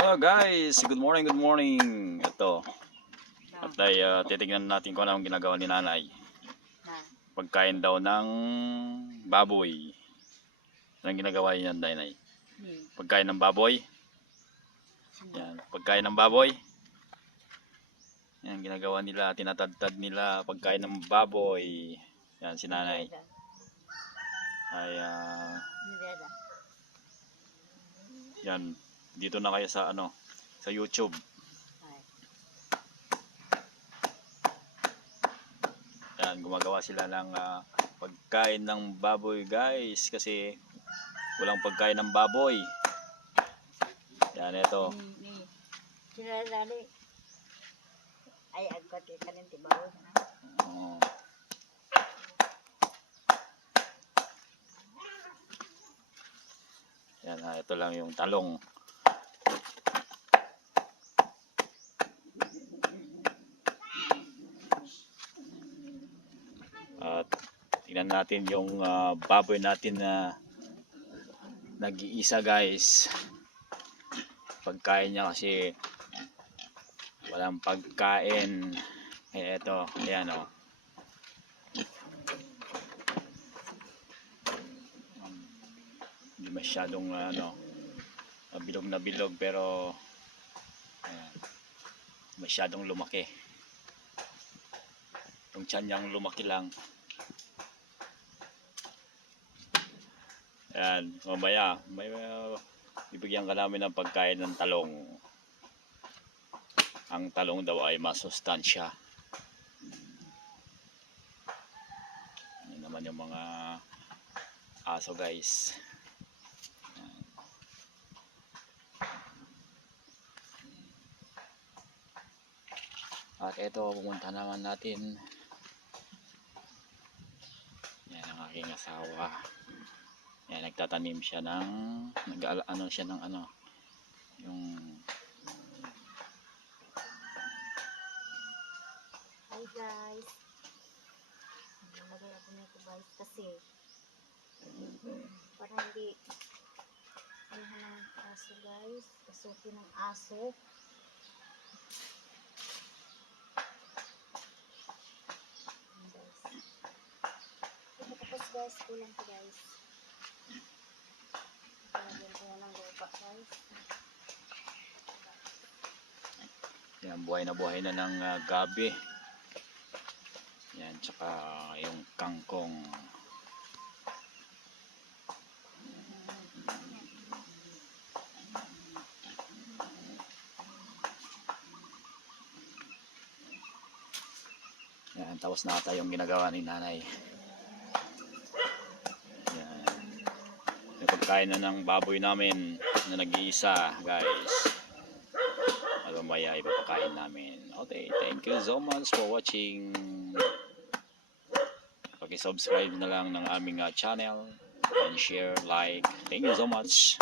Hello guys, good morning, good morning. Ito, at ay titignan natin kung anong ginagawa ni nanay. Pagkain daw ng baboy. Anong ginagawa niya nanay? Pagkain ng baboy. Yan, pagkain ng baboy. Yan, ginagawa nila, tinatadtad nila pagkain ng baboy. Yan, si nanay. Ay, yan, dito na kayo sa sa YouTube. Yan, gumagawa sila ng pagkain ng baboy guys, kasi walang pagkain ng baboy. Yan, ito. Ay, agkot ka ng tibaw. Yan, ito lang yung talong. At tingnan natin yung baboy natin na nag-iisa guys. Pagkain niya kasi walang pagkain. Ito, ayan o. Hindi masyadong bilog na bilog, pero ayan, masyadong lumaki. Yung tiyan niyang lumaki lang. Ayan, mamaya may bibigyan ka namin ng pagkain ng talong. Ang talong daw ay masustansya. Yan naman yung mga aso guys. At ito, pumunta naman natin. Yan ang aking asawa. Yan, nagtatanim siya ng yung Hi guys. Nalagay ako nito guys kasi para hindi ng aso guys. Pasukin ng aso. Tapos guys, kulang to guys. Lagyan ko ng lupa guys. yan, buhay na ng gabi. Yan, tsaka yung kangkong. Yan, tapos na ata yung ginagawa ni nanay. Yan, may pagkain na ng baboy namin na nag-iisa guys. At mamaya ipapakain namin. Okay, thank you so much for watching. Paki-subscribe na lang ng aming channel and share, like. Thank you so much.